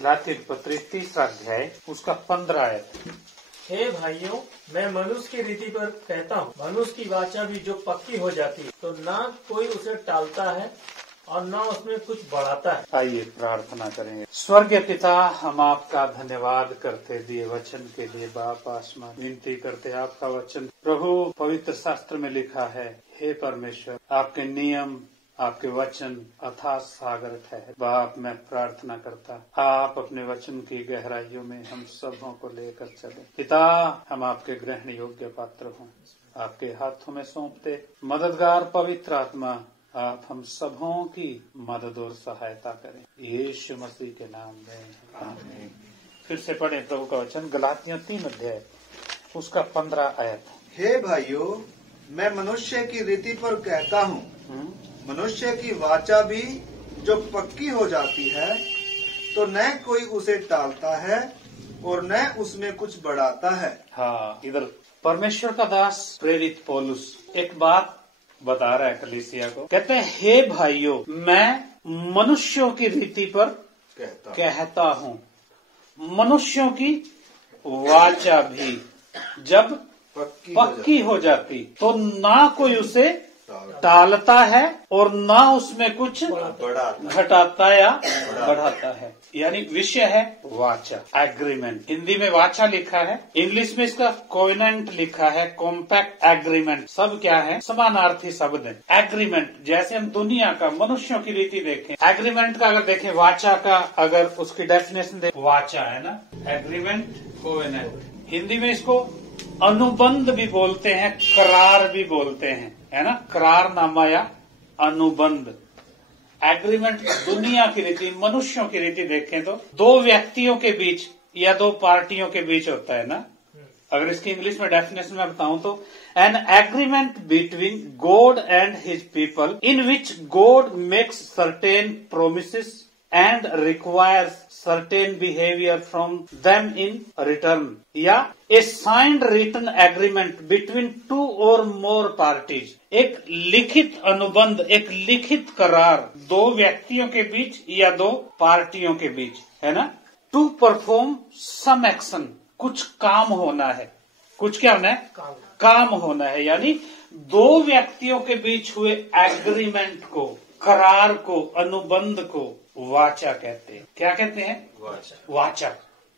गलातियर पत्री 3 अध्याय उसका 15 आयत। हे भाइयों, मैं मनुष्य की रीति पर कहता हूँ, मनुष्य की वाचा भी जो पक्की हो जाती है तो ना कोई उसे टालता है और ना उसमें कुछ बढ़ाता है। आइए प्रार्थना करेंगे। स्वर्गीय पिता, हम आपका धन्यवाद करते दिए वचन के लिए। बाप आसमान विनती करते आपका वचन प्रभु पवित्र शास्त्र में लिखा है। हे परमेश्वर, आपके नियम आपके वचन अथाह सागर है। बाप, मैं प्रार्थना करता आप अपने वचन की गहराइयों में हम सबों को लेकर चले। पिता, हम आपके ग्रहण योग्य पात्र हों, आपके हाथों में सौंपते मददगार पवित्र आत्मा आप हम सबों की मदद और सहायता करें, यीशु मसीह के नाम में आमीन। फिर से पढ़ें प्रभु का वचन, गलातियों 3 अध्याय उसका 15 आयत। हे भाइयों, मैं मनुष्य की रीति पर कहता हूँ, मनुष्य की वाचा भी जो पक्की हो जाती है तो न कोई उसे टालता है और न उसमें कुछ बढ़ाता है। हाँ, इधर परमेश्वर का दास प्रेरित पौलुस एक बात बता रहा है कलीसिया को। कहते हैं, हे भाइयों, मैं मनुष्यों की रीति पर कहता हूँ, मनुष्यों की वाचा भी जब पक्की हो जाती तो ना कोई उसे टालता है और ना उसमें कुछ घटाता या बढ़ाता है। यानी विषय है वाचा, एग्रीमेंट। हिंदी में वाचा लिखा है, इंग्लिश में इसका कोवेनेंट लिखा है, कॉम्पैक्ट एग्रीमेंट। सब क्या है? समानार्थी शब्द है। एग्रीमेंट जैसे हम दुनिया का मनुष्यों की रीति देखें, एग्रीमेंट का अगर देखें, वाचा का अगर उसकी डेफिनेशन देखें, वाचा है ना, एग्रीमेंट, कोवेनेंट। हिंदी में इसको अनुबंध भी बोलते हैं, करार भी बोलते हैं, है ना, करारनामा या अनुबंध। एग्रीमेंट दुनिया की रीति, मनुष्यों की रीति देखें तो 2 व्यक्तियों के बीच या 2 पार्टियों के बीच होता है ना। अगर इसकी इंग्लिश में डेफिनेशन में बताऊं तो an agreement between God and his people in which God makes certain promises and requires certain behavior from them in return, या a signed written agreement between 2 or more parties। एक लिखित अनुबंध, एक लिखित करार 2 व्यक्तियों के बीच या 2 पार्टियों के बीच, है ना। टू परफॉर्म सम एक्शन, कुछ काम होना है, कुछ क्या होना है? काम होना है। यानी 2 व्यक्तियों के बीच हुए एग्रीमेंट को, करार को, अनुबंध को वाचा कहते हैं। क्या कहते हैं? वाचा,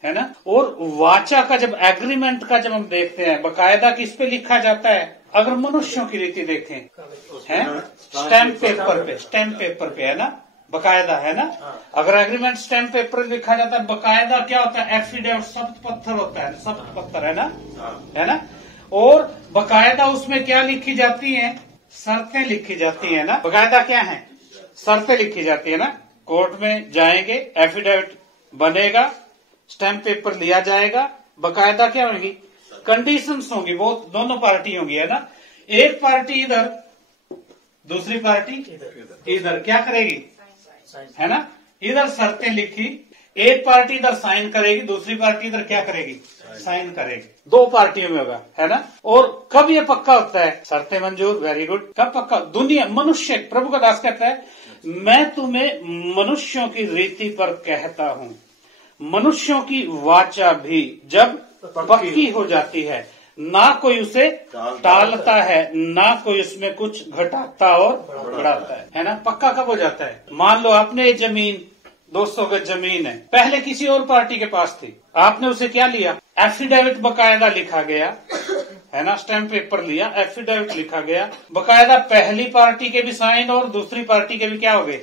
है ना। और वाचा का जब एग्रीमेंट का जब हम देखते हैं, बकायदा किस पे लिखा जाता है? अगर मनुष्यों की रीति देखें, है स्टैम्प पेपर पे है ना, बकायदा, है ना। अगर एग्रीमेंट स्टैम्प पेपर लिखा जाता है, बकायदा क्या होता है? एफिडेविट, शपथ पत्थर होता है, शपथ पत्थर, है ना। और बकायदा उसमें क्या लिखी जाती है? शर्तें लिखी जाती है ना। बकायदा क्या है? शर्तें लिखी जाती है ना। कोर्ट में जाएंगे, एफिडेविट बनेगा, स्टैम्प पेपर लिया जाएगा, बकायदा क्या होगी? कंडीशंस होंगी, वो दोनों पार्टी होंगी, है ना। एक पार्टी इधर, दूसरी पार्टी इधर क्या करेगी? है ना। इधर शर्तें लिखी, एक पार्टी इधर साइन करेगी, दूसरी पार्टी इधर क्या करेगी? साइन करेगी। 2 पार्टियों में होगा, है ना। और कब ये पक्का होता है? शर्तें मंजूर, वेरी गुड। कब पक्का? दुनिया, मनुष्य, प्रभु का दास कहता है, मैं तुम्हें मनुष्यों की रीति पर कहता हूँ, मनुष्यों की वाचा भी जब पक्की हो जाती है ना कोई उसे टालता है, ना कोई उसमें कुछ घटाता और बढ़ाता है ना। पक्का कब हो जाता है? मान लो आपने ये जमीन 200 गज जमीन है, पहले किसी और पार्टी के पास थी, आपने उसे क्या लिया? एफिडेविट बकायदा लिखा गया, है ना, स्टैम्प पेपर लिया, एफिडेविट लिखा गया, बकायदा पहली पार्टी के भी साइन और दूसरी पार्टी के भी क्या हो गए?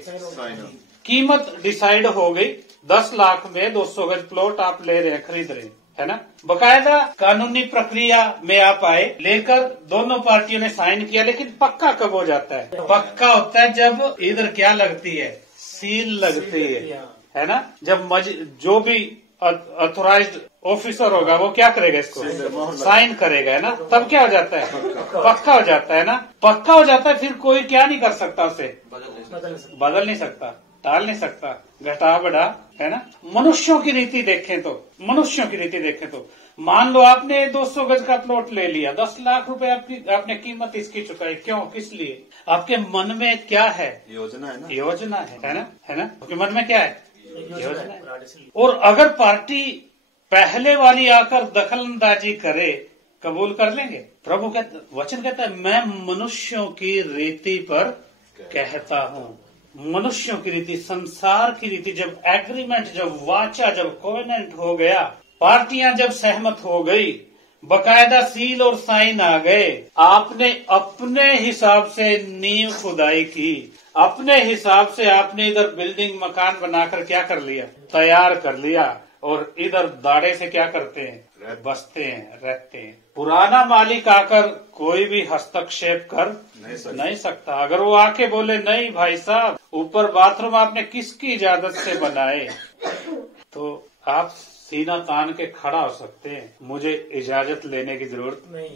कीमत डिसाइड हो गई, 10 लाख में 200 गज प्लॉट आप ले रहे हैं, खरीद रहे हैं, है ना। बकायदा कानूनी प्रक्रिया में आप आए, लेकर दोनों पार्टियों ने साइन किया। लेकिन पक्का कब हो जाता है? पक्का होता है जब इधर क्या लगती है? सील लगती है ना। जब जो भी ऑथोराइज्ड ऑफिसर होगा वो क्या करेगा? इसको साइन करेगा, है ना। तब क्या हो जाता है? पक्का हो जाता है ना। पक्का हो जाता है, फिर कोई क्या नहीं कर सकता, उसे बदल नहीं सकता, टाल नहीं सकता, घटा बढ़ा, है ना। मनुष्यों की रीति देखें तो, मनुष्यों की रीति देखें तो मान लो आपने 200 गज का प्लॉट ले लिया, 10 लाख रुपए आपने कीमत इसकी चुकाई। क्यों? किस लिए? आपके मन में क्या है? योजना है ना। योजना है ना, है ना। आपके मन में क्या है? योजना है विराट, इसलिए। और अगर पार्टी पहले वाली आकर दखलंदाजी करे, कबूल कर लेंगे? प्रभु कहता, वचन कहता है, मैं मनुष्यों की रीति पर कहता हूँ। मनुष्यों की रीति, संसार की रीति, जब एग्रीमेंट, जब वाचा, जब कोवेनेंट हो गया, पार्टियां जब सहमत हो गई, बकायदा सील और साइन आ गए, आपने अपने हिसाब से नींव खुदाई की, अपने हिसाब से आपने इधर बिल्डिंग मकान बनाकर क्या कर लिया, तैयार कर लिया, और इधर दाड़े से क्या करते हैं, बसते हैं, रहते हैं। पुराना मालिक आकर कोई भी हस्तक्षेप कर नहीं सकता। अगर वो आके बोले, नहीं भाई साहब, ऊपर बाथरूम आपने किसकी इजाजत से बनाए, तो आप सीना तान के खड़ा हो सकते हैं, मुझे इजाजत लेने की जरूरत नहीं,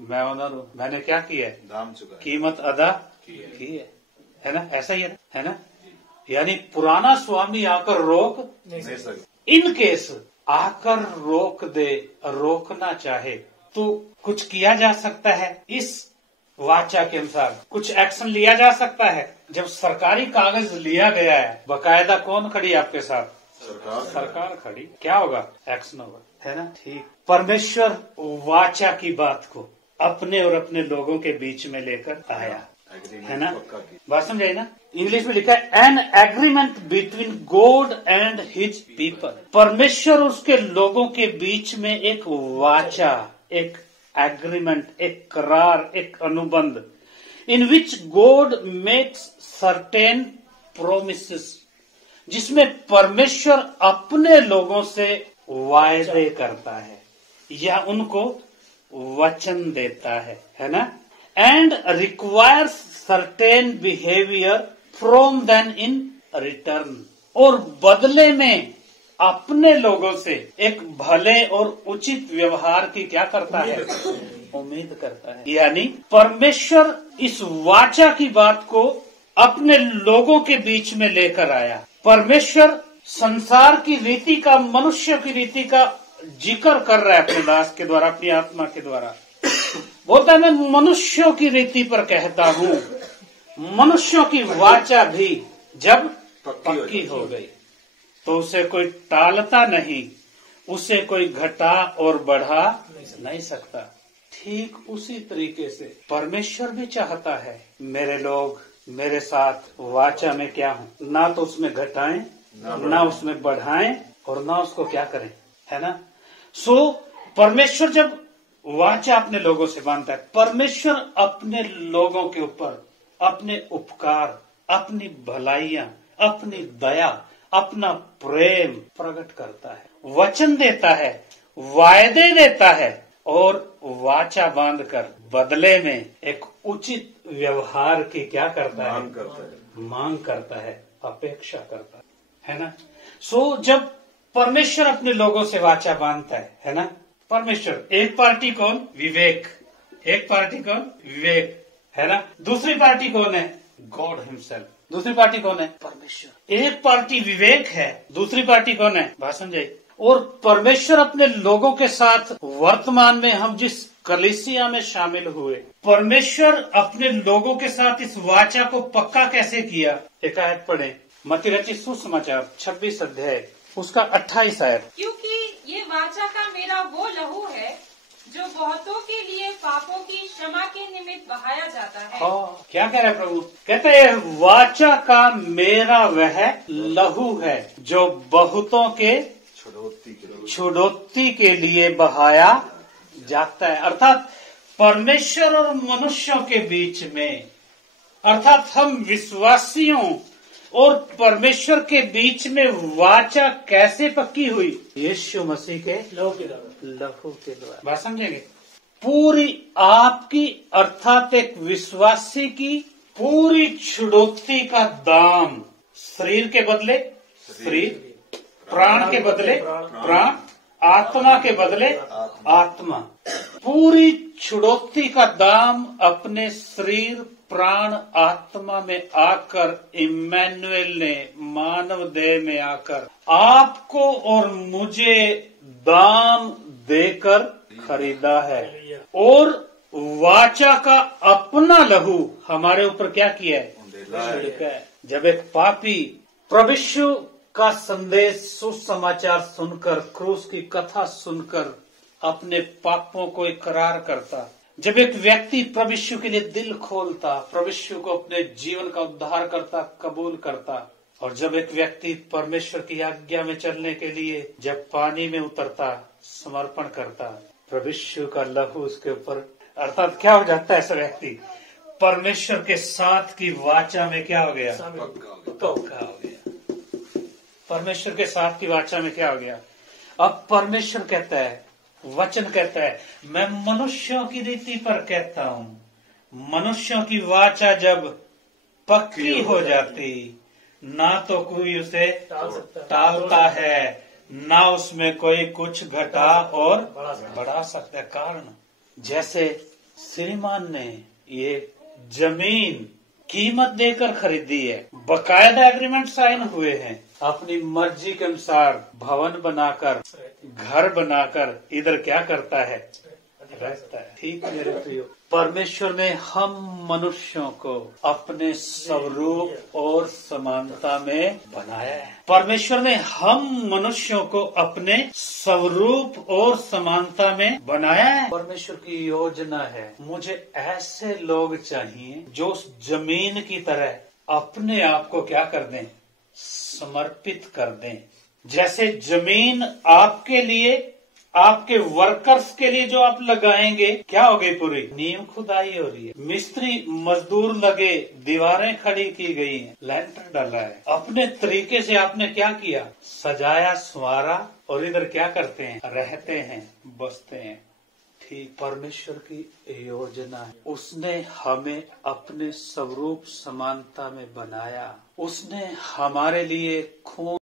मैं ऑनर हूँ, मैंने क्या किया है, दाम चुका, कीमत अदा की है ना? ऐसा ही है ना? यानी पुराना स्वामी आकर रोक नहीं सकते। इन केस आकर रोक दे, रोकना चाहे तो कुछ किया जा सकता है। इस वाचा के अनुसार कुछ एक्शन लिया जा सकता है। जब सरकारी कागज लिया गया है, बकायदा कौन खड़ी आपके साथ, सरकार खड़ी, क्या होगा, एक्शन होगा, है ना? ठीक। परमेश्वर वाचा की बात को अपने और अपने लोगों के बीच में लेकर आया, है ना? बात समझाई ना? इंग्लिश में लिखा है, an agreement between God and his people. परमेश्वर उसके लोगों के बीच में एक वाचा, एक एग्रीमेंट, एक करार, एक अनुबंध, इन which God makes certain promises, जिसमें परमेश्वर अपने लोगों से वायदे करता है या उनको वचन देता है ना? And requires certain behaviour from them in return, और बदले में अपने लोगों से एक भले और उचित व्यवहार की क्या करता है, उम्मीद करता है। यानी परमेश्वर इस वाचा की बात को अपने लोगों के बीच में लेकर आया। परमेश्वर संसार की रीति का, मनुष्य की रीति का जिक्र कर रहा है अपने दास के द्वारा, अपनी आत्मा के द्वारा। बोलता है, मैं मनुष्यों की रीति पर कहता हूँ। मनुष्यों की वाचा भी जब पक्की हो गई तो उसे कोई टालता नहीं, उसे कोई घटा और बढ़ा नहीं सकता। ठीक उसी तरीके से परमेश्वर भी चाहता है मेरे लोग मेरे साथ वाचा में क्या हो, ना तो उसमें घटाएं, ना उसमें बढ़ाएं, और ना उसको क्या करें, है ना? सो परमेश्वर जब वाचा अपने लोगों से बांधता है, परमेश्वर अपने लोगों के ऊपर अपने उपकार, अपनी भलाइयां, अपनी दया, अपना प्रेम प्रकट करता है, वचन देता है, वायदे देता है, और वाचा बांधकर बदले में एक उचित व्यवहार की क्या करता है, मांग करता है, अपेक्षा करता है ना? सो जब परमेश्वर अपने लोगों से वाचा बांधता है ना? परमेश्वर, एक पार्टी कौन, विवेक, एक पार्टी कौन, विवेक, है ना? दूसरी पार्टी कौन है, गॉड हिमसेल्फ। दूसरी पार्टी कौन है, परमेश्वर। एक पार्टी विवेक है, दूसरी पार्टी कौन है, बात समझे? और परमेश्वर अपने लोगों के साथ वर्तमान में हम जिस कलीसिया में शामिल हुए, परमेश्वर अपने लोगों के साथ इस वाचा को पक्का कैसे किया? एक आयत पढ़े, मत्ती रचित सुसमाचार 26 अध्याय उसका 28 आयत। क्योंकि ये वाचा का मेरा वो लहू है जो बहुतों के लिए पापों की क्षमा के निमित्त बहाया जाता है। हाँ, क्या कह रहा है प्रभु? कहते हैं वाचा का मेरा वह लहू है जो बहुतों के छुड़ौती के लिए बहाया जाता है। अर्थात परमेश्वर और मनुष्यों के बीच में, अर्थात हम विश्वासियों और परमेश्वर के बीच में वाचा कैसे पक्की हुई? यीशु मसीह के लहू के द्वारा। बात समझेंगे? पूरी आपकी, अर्थात एक विश्वासी की पूरी छुड़ौती का दाम, शरीर के बदले शरीर, प्राण के बदले प्राण, आत्मा के बदले आत्मा, पूरी छुड़ौती का दाम अपने शरीर, प्राण, आत्मा में आकर इम्मानुएल ने मानव देह में आकर आपको और मुझे दाम देकर खरीदा है, और वाचा का अपना लहू हमारे ऊपर क्या किया है, छिड़का है। जब एक पापी प्रभु का संदेश, सुसमाचार सुनकर, क्रूस की कथा सुनकर अपने पापों को इकरार करता, जब एक व्यक्ति प्रभु यीशु के लिए दिल खोलता, प्रभु यीशु को अपने जीवन का उद्धार करता, कबूल करता, और जब एक व्यक्ति परमेश्वर की आज्ञा में चलने के लिए जब पानी में उतरता, समर्पण करता, प्रभु यीशु का लहू उसके ऊपर, अर्थात क्या हो जाता है ऐसा व्यक्ति? परमेश्वर के साथ की वाचा में क्या हो गया? पक्का हो गया। परमेश्वर के साथ की वाचा में क्या हो गया? अब परमेश्वर कहता है, वचन कहता है, मैं मनुष्यों की रीति पर कहता हूं। मनुष्यों की वाचा जब पक्की हो जाती, ना तो कोई उसे टालता है, ना उसमें कोई कुछ घटा और बढ़ा सकता है। कारण जैसे श्रीमान ने ये जमीन कीमत देकर खरीदी है, बकायदा एग्रीमेंट साइन हुए हैं, अपनी मर्जी के अनुसार भवन बनाकर, घर बनाकर इधर क्या करता है? रहता है। ठीक है मेरे प्रियो, परमेश्वर ने हम मनुष्यों को अपने स्वरूप और समानता में बनाया है। परमेश्वर ने हम मनुष्यों को अपने स्वरूप और समानता में बनाया है। परमेश्वर की योजना है, मुझे ऐसे लोग चाहिए जो उस जमीन की तरह अपने आप को क्या कर दें? समर्पित कर दें। जैसे जमीन आपके लिए, आपके वर्कर्स के लिए जो आप लगाएंगे, क्या हो गई? पूरी नींव खुदाई हो रही है, मिस्त्री मजदूर लगे, दीवारें खड़ी की गई हैं, लैंटर डाला है, अपने तरीके से आपने क्या किया? सजाया, संवारा, और इधर क्या करते हैं? रहते हैं, बसते हैं। ठीक परमेश्वर की योजना है। उसने हमें अपने स्वरूप समानता में बनाया। उसने हमारे लिए खून